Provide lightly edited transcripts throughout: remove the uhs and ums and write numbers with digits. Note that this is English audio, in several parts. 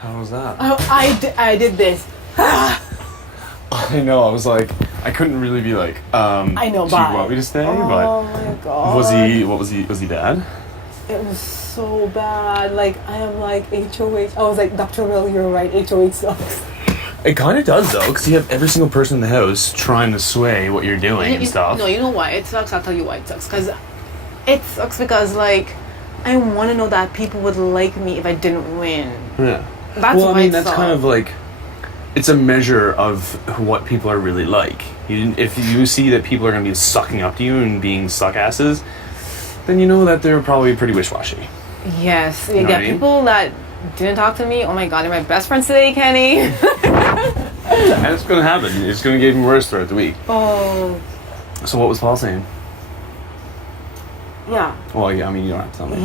How was that? I did this. I know. I was like, I couldn't really be like, I know, do you bye. want me to stay? Oh But my god. was he bad? It was so bad. Like, I am like HOH. I was like, Dr. Will, you're right. HOH sucks. It kind of does though, because you have every single person in the house trying to sway what you're doing and stuff. No, you know why it sucks? I'll tell you why it sucks. Because like, I want to know that people would like me if I didn't win. Yeah. That's why it that's sucks. kind of like, it's a measure of what people are really like. If you see that people are going to be sucking up to you and being suck asses, then you know that they're probably pretty wish-washy. Yes. You know what I mean? People that didn't talk to me, oh my god, they're my best friends today, Kenny. And it's going to happen. It's going to get even worse throughout the week. Oh. So what was Paul saying? Yeah. Well, yeah, I mean, you don't have to tell me.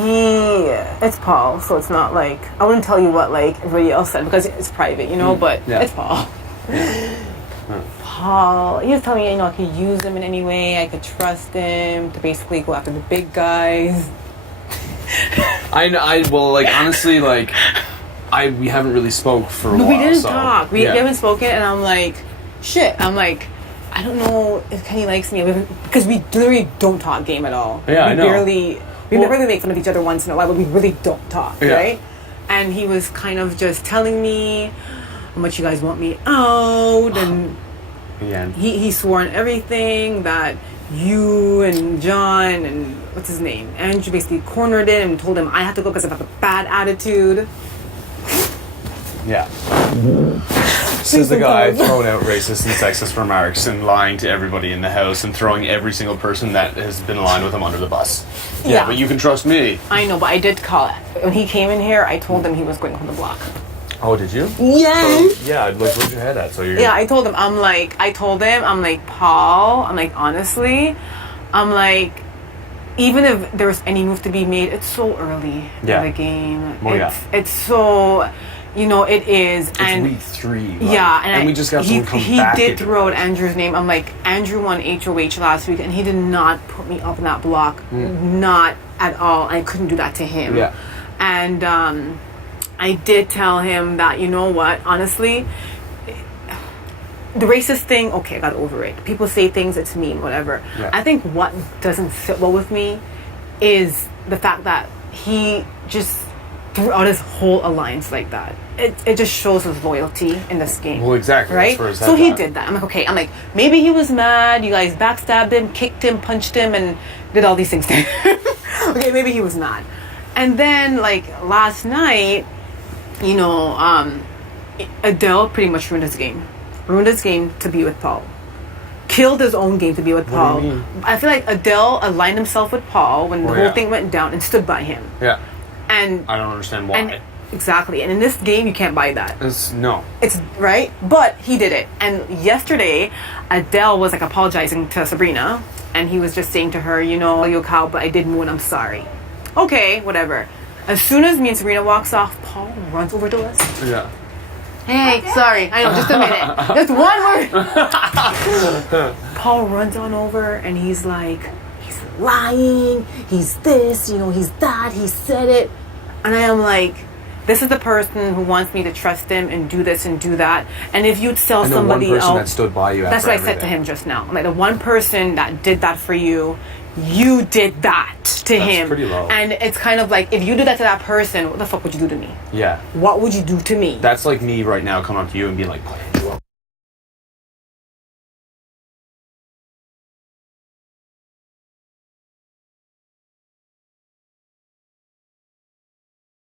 It's Paul, so it's not like, I wouldn't tell you what like everybody else said because it's private, you know, but Yeah. it's Paul. Yeah. Paul, he was telling me, you know, I could use him in any way, I could trust him to basically go after the big guys. Well, like, honestly, like, we haven't really spoke for a while. We didn't so, talk. We yeah. haven't spoken, and I'm like, shit. I'm like, I don't know if Kenny likes me because we literally don't talk game at all. Yeah, I know. We barely make fun of each other once in a while, but we really don't talk, Yeah. right? And he was kind of just telling me how much you guys want me out, and Yeah. he swore on everything that you and John and what's his name, Andrew, basically cornered him and told him I have to go because I have a bad attitude. Yeah. Says the guy throwing out racist and sexist remarks and lying to everybody in the house and throwing every single person that has been aligned with him under the bus. Yeah. But you can trust me. I know, but I did call it. When he came in here, I told him he was going on the block. Oh, did you? Yes. So, yeah, like, where's your head at? So you're... Yeah, I told him, I'm like, Paul, I'm like, honestly, I'm like, even if there's any move to be made, it's so early in the game. Well, it's so, you know, it is. It's and week 3. Like, yeah, and we just got someone come he back. He did into throw it. out Andrew's name. I'm like, Andrew won HOH last week, and he did not put me up in that block. Not at all. I couldn't do that to him. Yeah. And I did tell him that, you know what, honestly, the racist thing, okay, I got over it. People say things, it's mean, whatever. Yeah. I think what doesn't sit well with me is the fact that he just threw out his whole alliance like that. It just shows his loyalty in this game. Well, exactly. Right? That's where his So head's he at. did that. I'm like, okay. I'm like, maybe he was mad. You guys backstabbed him, kicked him, punched him, and did all these things to him. Okay, maybe he was mad. And then, like, last night, you know, Adele pretty much ruined his game. Ruined his game to be with Paul. Killed his own game to be with Paul. What do you mean? I feel like Adele aligned himself with Paul when the whole yeah. thing went down and stood by him. Yeah. And I don't understand why. and exactly. And in this game, you can't buy that. No. It's right, but he did it. And yesterday, Adele was like apologizing to Sabrina, and he was just saying to her, you know, you're a cow, but I didn't win. I'm sorry. Okay, whatever. As soon as me and Sabrina walks off, Paul runs over to us. Yeah. Hey, sorry. I know, just a minute. Just one word. Paul runs on over, and he's like, he's lying. He's this, you know, he's that. He said it. And I am like, this is the person who wants me to trust him and do this and do that. And if you'd sell And the somebody one person else, that stood by you. that's after what I said to everything. him just now. I'm like, the one person that did that for you, you did that to That's him. pretty low. And it's kind of like, if you did that to that person, what the fuck would you do to me? Yeah. What would you do to me? That's like me right now coming up to you and being like, playing you up.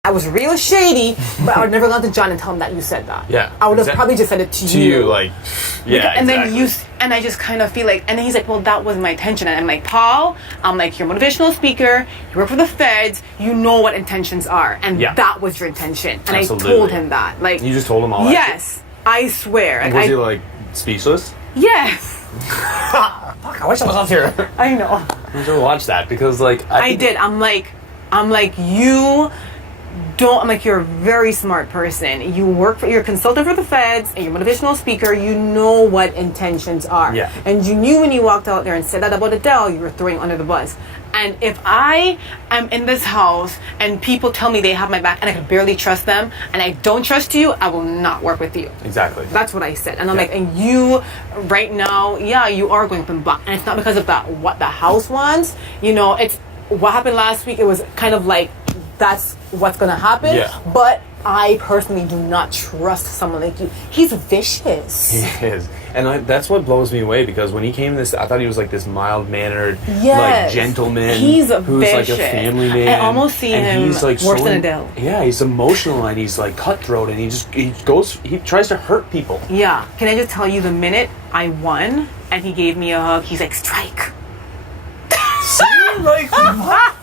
I was real shady, but I would never gone to John and tell him that you said that. Yeah, I would have exact- probably just said it to you. To you, like, yeah, And exactly. then and I just kind of feel like, and then he's like, well, that was my intention. And I'm like, Paul, I'm like, you're a motivational speaker, you work for the feds, you know what intentions are. And Yeah. that was your intention. And Absolutely. I told him that. Like, You just told him all that yes, I swear. shit? Like, Was he, like, speechless? yes, Fuck, I wish I was up here. I know. I should watch that because, like, I did. I'm like, you I'm like, you're a very smart person. You're a consultant for the feds and you're a motivational speaker. You know what intentions are. Yeah. And you knew when you walked out there and said that about Adele, you were throwing under the bus. And if I am in this house and people tell me they have my back and I can barely trust them and I don't trust you, I will not work with you. Exactly. That's what I said. And I'm like, and you right now, yeah, you are going up in block. And it's not because of that what the house wants. You know, it's what happened last week. It was kind of like that's what's gonna happen. Yeah. But I personally do not trust someone like you. He's vicious. He is. And that's what blows me away, because when he came in this, I thought he was like this mild-mannered, Yes. like gentleman. He's who's like vicious. a family man. I almost see and him he's like worse than Adele. Yeah, he's emotional and he's like cutthroat, and he tries to hurt people. Yeah. Can I just tell you, the minute I won and he gave me a hug, he's like, strike. See? Like, what?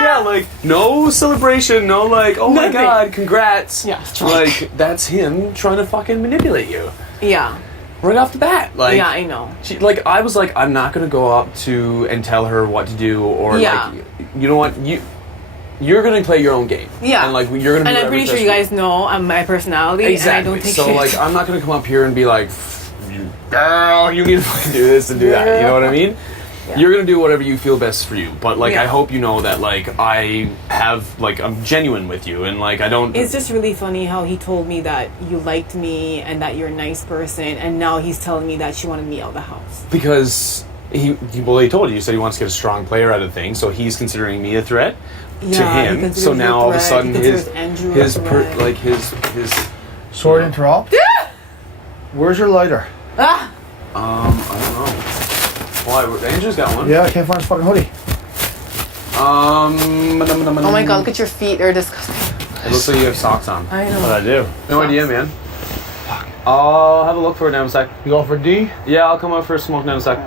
Yeah, like, no celebration, no like, oh Nothing. my god, congrats. Yeah, strike. Like, that's him trying to fucking manipulate you. Yeah. Right off the bat. Like, Yeah, I know. I was like, I'm not gonna go up to and tell her what to do, or Yeah. like, you know what, you're gonna play your own game. Yeah. And like, you're gonna. And I'm pretty sure you guys know my personality. Exactly. And I don't take so shit. like, I'm not gonna come up here and be like, girl, you need to fucking do this and do that. You know what I mean? Yeah. You're gonna do whatever you feel best for you, but like, Yeah. I hope you know that like I have like I'm genuine with you, and like I don't. It's just really funny how he told me that you liked me and that you're a nice person, and now he's telling me that you wanted me out of the house. Because he told you. He said he wants to get a strong player out of things, so he's considering me a threat to Yeah, he him. considers So you now a all of a threat. sudden He considers Andrew a threat. his Sorry to interrupt. Where's your lighter? Ah! I don't know. Why? Andrew's got one. Yeah, I can't find his fucking hoodie. Oh my god, look at your feet. They're disgusting. It looks like you have socks on. I know. But I do. No idea, man. I'll have a look for it now in a sec. You going for D? Yeah, I'll come out for a smoke now in a sec.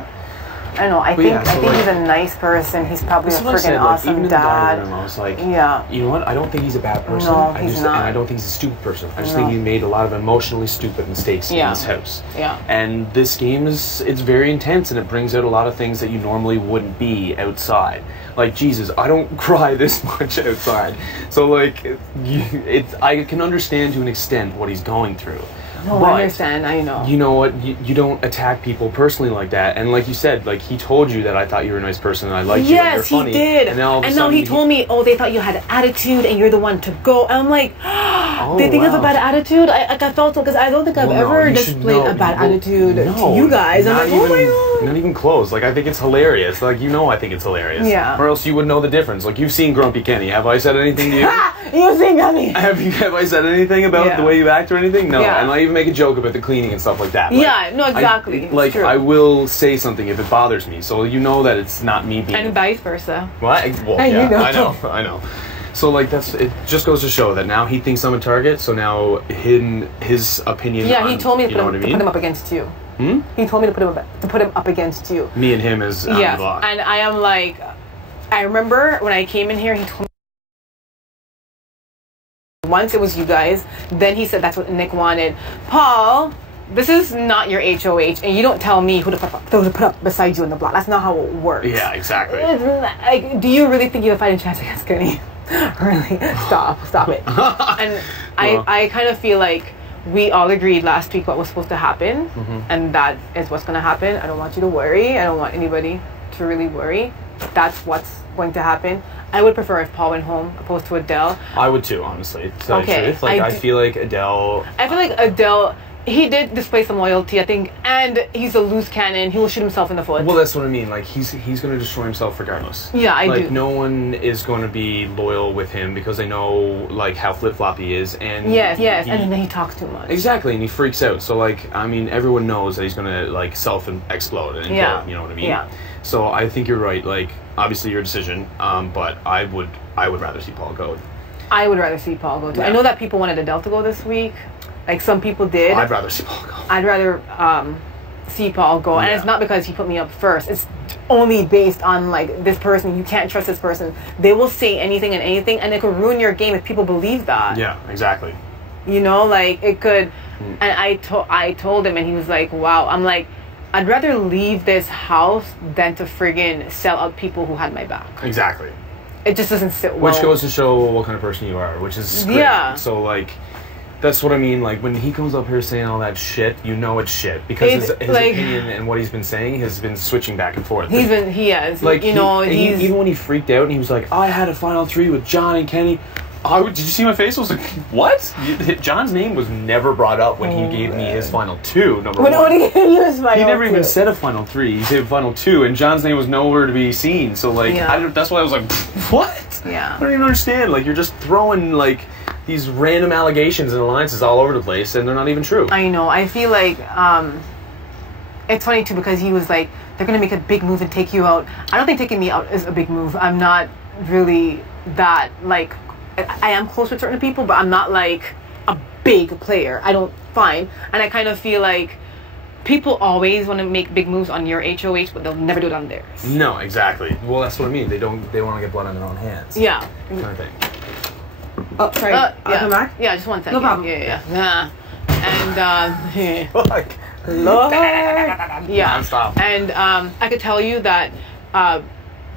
I know. I But think yeah, so I think like- he's a nice person. He's probably a This is what I freaking said, like, awesome even in the diary dad. room, I was like, Yeah. you know what? I don't think he's a bad person. No, I he's just, not. And I don't think he's a stupid person. I just No. think he made a lot of emotionally stupid mistakes in Yeah. this house. Yeah. And this game it's very intense, and it brings out a lot of things that you normally wouldn't be outside. Like, Jesus, I don't cry this much outside. So like, I can understand to an extent what he's going through. No, But- I understand. I know. You know what? You don't attack people personally like that. And like you said, like, he told you that I thought you were a nice person and I liked you and you're Yes, he funny. did. And now, all of a And now sudden he told me, oh, they thought you had attitude and you're the one to go. And I'm like, Oh, they think I have a wow. bad attitude? I felt so, because I don't think I've Well, no, ever you should displayed know- a bad well, attitude to no, you guys. I'm not like, oh my even- god. Not even close. Like, I think it's hilarious. Like, you know I think it's hilarious. Yeah. Or else you would know the difference. Like, you've seen Grumpy Kenny. Have I said anything to you? You think I mean? Have I said anything about Yeah. the way you act or anything? No. Yeah. And I even make a joke about the cleaning and stuff like that. Like, Yeah, no, exactly. It's Like, true. I will say something if it bothers me. So you know that it's not me being... And vice versa. What? Well, And you yeah, know. I know. So like it just goes to show that now he thinks I'm a target. So now his opinion. Yeah, he on- told me you to know put, what I him, to mean? put him up against you. Hmm? He told me to put him up against you. Me and him is on the Yes, block. and I am like, I remember when I came in here, he told me once it was you guys. Then he said that's what Nick wanted. Paul, this is not your HOH, and you don't tell me who to put up beside you in the block. That's not how it works. Yeah, exactly. Like, do you really think you have a fighting chance against Kenny? Really? Stop it. And I kind of feel like we all agreed last week what was supposed to happen, and that is what's going to happen. I don't want you to worry. I don't want anybody to really worry. That's what's going to happen. I would prefer if Paul went home opposed to Adele. I would too, honestly. To tell you the Okay, truth. Like, I do- feel like Adele. I feel like Adele, he did display some loyalty, I think, and he's a loose cannon. He will shoot himself in the foot. Well, that's what I mean. Like, he's going to destroy himself regardless. Yeah, I like, do. no one is going to be loyal with him because they know like how flip flop he is, and Yes, he- and then he talks too much. Exactly, and he freaks out. So, like, I mean, everyone knows that he's gonna like self-explode and Yeah. implode, you know what I mean? Yeah. So I think you're right. Like, obviously your decision, but I would rather see Paul go. I would rather see Paul go too. Yeah. I know that people wanted Adele to go this week. Like, some people did. I'd rather see Paul go. I'd rather see Paul go, and Yeah. it's not because he put me up first. It's only based on like this person. You can't trust this person. They will say anything and anything, and it could ruin your game if people believe that. Yeah, exactly. You know, like it could. And I told him, and he was like, "Wow." I'm like, I'd rather leave this house than to friggin' sell out people who had my back. Exactly. it just doesn't sit well. Which goes to show what kind of person you are, which is great. Yeah. So, like, that's what I mean. Like, when he comes up here saying all that shit, you know it's shit. Because his like, opinion and what he's been saying has been switching back and forth. He has. Like, you know, he's... Even when he freaked out and he was like, I had a final 3 with John and Kenny. Did you see my face? I was like, what? John's name was never brought up when he gave me his final 2, number 1. When he gave you his final 2. He never even said a final 3. He said final 2, and John's name was nowhere to be seen. So, like, that's why I was like, what? Yeah. I don't even understand. Like, you're just throwing, like, these random allegations and alliances all over the place, and they're not even true. I know. I feel like, it's funny, too, because he was like, they're going to make a big move and take you out. I don't think taking me out is a big move. I'm not really that, like... I am close with certain people, but I'm not like a big player. I don't find, and I kind of feel like people always want to make big moves on your HOH, but they'll never do it on theirs. No, exactly. Well, that's what I mean. They want to get blood on their own hands. Yeah. Kind of thing. Oh, sorry. Yeah. I'll come back? Yeah, just 1 second. No problem. Yeah. And Fuck. Lord. Yeah. Non-stop. And I could tell you that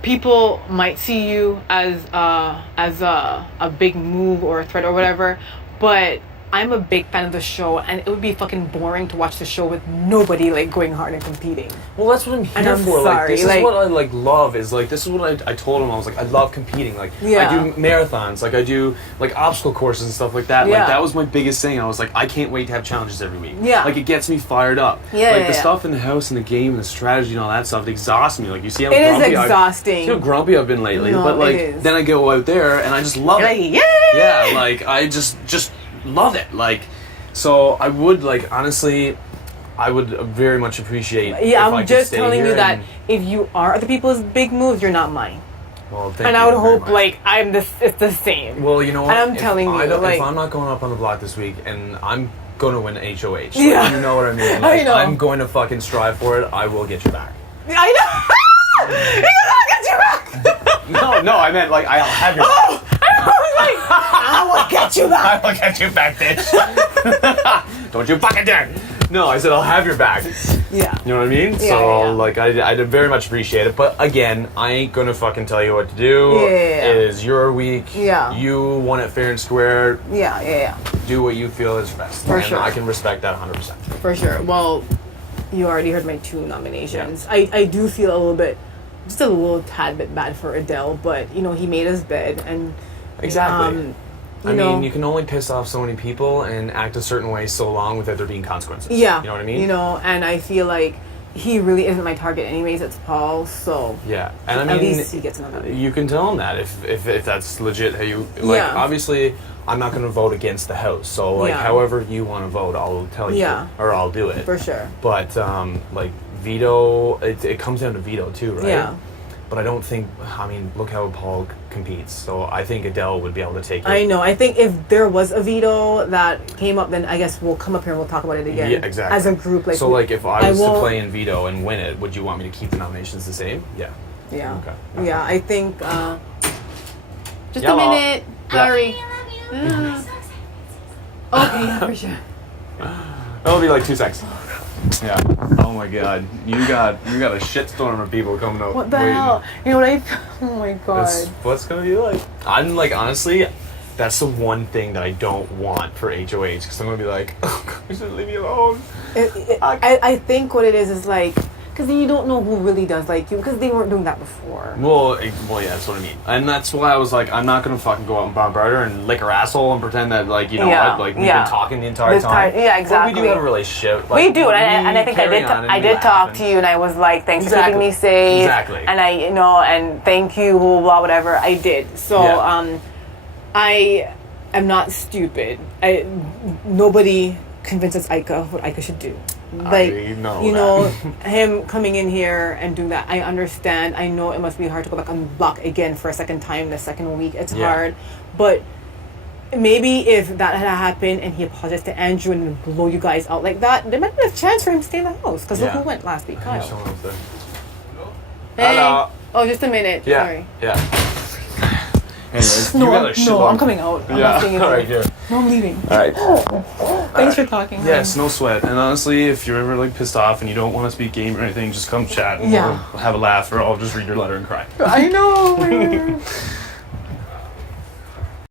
people might see you as a big move or a threat or whatever, but I'm a big fan of the show, and it would be fucking boring to watch the show with nobody like going hard and competing. Well, that's what I'm here And I'm for. sorry, Like, this like- is what I like love. Is like this is what I told him. I was like, I love competing. Like I do marathons. Like I do like obstacle courses and stuff like that. Yeah. Like that was my biggest thing. I was like, I can't wait to have challenges every week. Yeah. Like it gets me fired up. Yeah, Like yeah, the yeah. stuff in the house and the game and the strategy and all that stuff, it exhausts me. Like you see how It is grumpy exhausting. See how grumpy I've been lately. No, but like it is. then I go out there and I just love You're it. like, yay! Yeah. Like I just love it. Like. So I would like honestly, I would very much appreciate. Yeah, if I I'm could just stay telling here you that and- if you are other people's big moves, you're not mine. Well, thank And you I would very hope much. like it's the same. Well, you know what? And I'm telling you, if like- I'm not going up on the block this week, and I'm going to win HOH. Like, Yeah. you know what I mean? I Like, know. I'm going to fucking strive for it. I will get you back. I know. He goes, I'll get you back. No, I meant like I'll have you. Oh, I was like, I will get you back. I will get you back, bitch. Don't you fucking dare. No, I said I'll have your back. Yeah. You know what I mean? Yeah, So, yeah. like, I very much appreciate it. But again, I ain't gonna fucking tell you what to do. Yeah. It is your week. Yeah. You want it fair and square. Yeah. Do what you feel is best. For and sure. I can respect that 100%. For sure. Well, you already heard my 2 nominations. Yeah. I do feel a little bit, just a little tad bit bad for Adele, but you know he made his bed and Exactly. you know, mean, you can only piss off so many people and act a certain way so long without there being consequences. Yeah. You know what I mean? You know, and I feel like he really isn't my target anyways. It's Paul, so Yeah, and I mean, at least he gets another. you can tell him that if that's legit. How you like? Yeah. Obviously, I'm not going to vote against the house. So like, Yeah. however you want to vote, I'll tell you, Yeah. or I'll do it. For sure. But like veto, it comes down to veto too, right? Yeah. But I don't think. I mean, look how Paul competes. So I think Adele would be able to take it. I know. I think if there was a veto that came up, then I guess we'll come up here and we'll talk about it again. Yeah, exactly. As a group, like so, like if I was to won't- play in veto and win it, would you want me to keep the nominations the same? Yeah. Yeah. Okay. Yeah. I think. Just Yellow. a minute. Yeah. Sorry. Okay. Yeah. For sure. That'll be like 2 seconds. Yeah. Oh my God. You got a shitstorm of people coming up. What the waiting. hell? You know what I? Oh my god. That's what's gonna be like. I'm like honestly, that's the one thing that I don't want for HOH because I'm gonna be like, oh, God, you should leave me alone. I think what it is like, because you don't know who really does like you, because they weren't doing that before. Well, yeah, that's what I mean, and that's why I was like, I'm not gonna fucking go out and bombard her and lick her asshole and pretend that like you know Yeah, what, like we've yeah. been talking the entire time. Yeah, exactly. But we do have a relationship. We Like, do, and I think I carry did. on and I we did laugh talk and- to you, and I was like, "Thanks for Exactly. keeping me safe." Exactly. And I, you know, and thank you, blah blah, whatever. I did. So, Yeah. I am not stupid. Nobody convinces IKA what IKA should do. Like, know you that. know, him coming in here and doing that, I understand. I know it must be hard to go back on block again for a second time the second week. It's Yeah. hard, but maybe if that had happened and he apologized to Andrew and blow you guys out like that, there might be a chance for him to stay in the house. Because look Yeah. who went last week, There's Kyle. someone else there. Hey. Hello. Oh, just a minute. Yeah. Sorry. Yeah. Anyways, No, you got a shit no, load. I'm coming out. I'm Yeah. not staying in All here. right, here. No, I'm leaving. All right. Thanks for talking. Yes, no sweat. And honestly, if you're ever like pissed off and you don't want to speak game or anything, just come chat and Yeah. we'll have a laugh, or I'll just read your letter and cry. I know.